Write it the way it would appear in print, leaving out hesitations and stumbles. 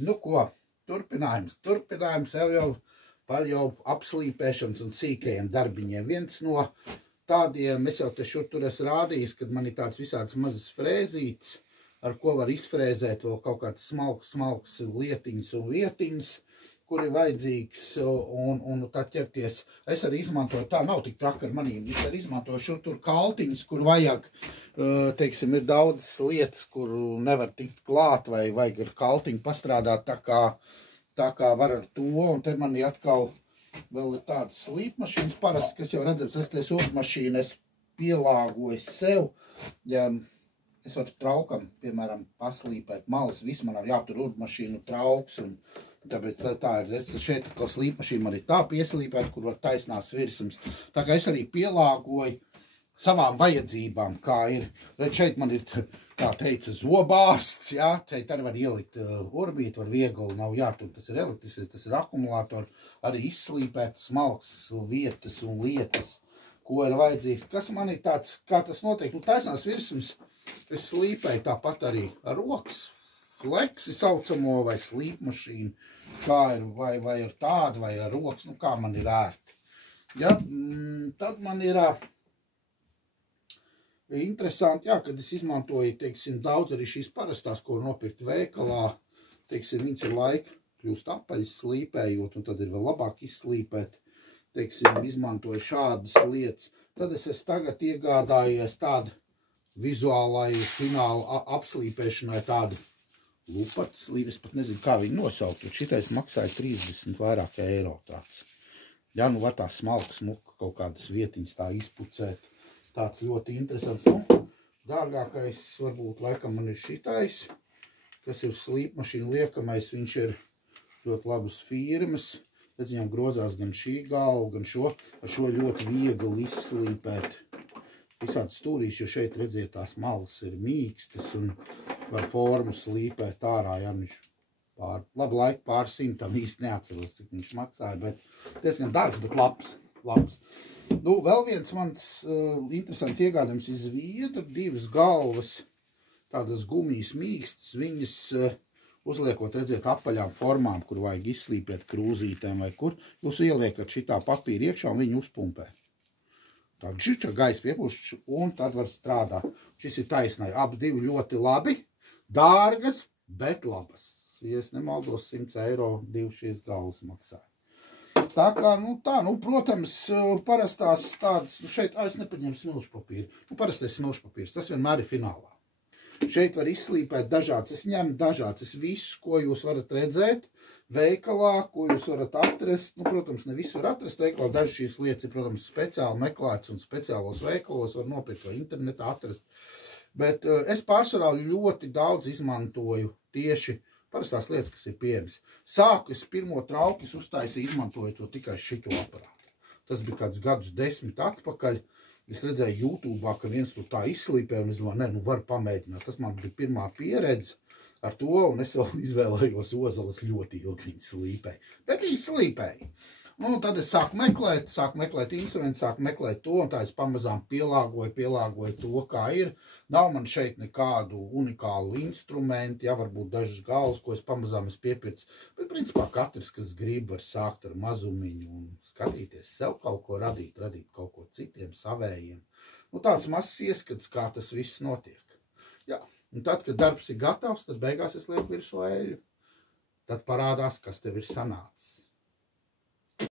Nu ko, turpinājums jau par apslīpēšanas un sīkajiem darbiņiem. Viens no tādiem, es jau te šur tur esmu rādījis, kad man ir tāds visāds mazas frēzītes, ar ko var izfrēzēt vēl kaut kāds smalks lietiņas un vietiņas, kur ir vajadzīgs un tad ķerties. Es arī izmantoju, tā nav tik traka ar manīm, es arī izmantoju šur tur kaltiņas, kur vajag, teiksim, ir daudz lietas, kur nevar tikt klāt vai vajag ar kaltiņu pastrādāt tā kā var ar to, un te man ir atkal vēl ir tādas slīpmašīnas parasti, kas jau redzams, es urmašīnu, es pielāgoju sev, ja es varu traukam, piemēram, paslīpēt malas, visu man nav jātur urmašīnu trauks, un tāpēc tā ir, šeit atkal slīpmašīna man ir tā pieslīpēt, kur var taisnās virsums, tā kā es arī pielāgoju savām vajadzībām, kā ir, redz, šeit man ir, kā teica, zobārsts, jā, šeit arī var ielikt urbīt, var viegli, nav jātur, tas ir elektrisks, tas ir akumulātori, arī izslīpēt smalks vietas un lietas, ko ir vajadzīgs. Kas man ir tāds, kā tas notiek, nu taisnās virsums, es slīpēju tāpat arī ar rokas, fleksi saucamo vai slīpmašīnu, kā ir, vai ar tādu, vai ar rokas, nu kā man ir ērti. Ja, tad man ir interesanti, jā, kad es izmantoju, teiksim, daudz arī šīs parastās, ko nopirkt veikalā, teiksim, viņas ir laika kļūst apaļas slīpējot, un tad ir vēl labāk izslīpēt, teiksim, izmantoju šādas lietas. Tad es esmu tagad iegādājies tādu vizuālai fināla apslīpēšanai tādu lupats slīvi, es pat nezinu, kā viņu nosaukt, un šitais maksāja 30 vairāk eiro tāds. Jā, nu var tā smalka smuka kaut kādas vietiņas tā izpucēt. Tāds ļoti interesants. Nu, dārgākais varbūt laikam man ir šitais, kas ir slīpmašīna liekamais. Viņš ir ļoti labas firmas. Redz, viņam grozās gan šī galva, gan šo. Ar šo ļoti viegli izslīpēt visādi stūrīs, jo šeit redziet tās malas ir mīkstas un var formu slīpēt ārā. Ja, viņš labu laiku pār 100, īsti neatceros, cik viņš maksāja, bet diezgan dārgs, bet labs. Nu, vēl viens mans interesants iegādājums ir zviedru, 2 galvas, tādas gumijas mīkstas, viņas uzliekot, redziet, apaļām formām, kur vajag izslīpēt krūzītēm vai kur, jūs ieliekat šitā papīra iekšā un viņu uzpumpē. Tā džiča gaisa piepūš un tad var strādāt. Šis ir taisnai, abas divi ļoti labi, dārgas, bet labas. Ja es nemaldos, 100 eiro 2 šīs galvas maksāja. Tā kā, protams, parastās tādas, šeit, es nepaņēmu smilšu papīru, parastais smilšu papīrs, tas vienmēr ir finālā. Šeit var izslīpēt dažāds, es ņemu dažāds, es visu, ko jūs varat redzēt veikalā, ko jūs varat atrast, protams, ne visu var atrast veikalā, dažas šīs lietas ir, protams, speciāli meklētas un speciālos veikalos var nopirkt vai internetā atrast, bet es pārsvarā ļoti daudz izmantoju tieši parastās lietas, kas ir pieejamas. Sāku es pirmo trauku, es uztaisīju, izmantoju to tikai šito aparātu. Tas bija kāds gadus 10 atpakaļ. Es redzēju YouTube'ā, ka viens tur tā izslīpē, un es domāju, nu var pamēģināt. Tas man bija pirmā pieredze ar to, un es vēl izvēlējos ozolas ļoti ilgi viņas slīpēju. Bet izslīpēju. Un tad es sāku meklēt instrumentu, sāku meklēt to, un tā es pamazām pielāgoju to, kā ir. Nav man šeit nekādu unikālu instrumentu, ja varbūt dažas galvas, ko es pamazām piepircu. Bet, principā, katrs, kas grib, var sākt ar mazumiņu un skatīties sev kaut ko radīt kaut ko citiem, savējiem. Nu, tāds mazs ieskats, kā tas viss notiek. Jā, un tad, kad darbs ir gatavs, tad beigās es lieku virsū eļļu. Tad parādās, kas tev ir sanācis.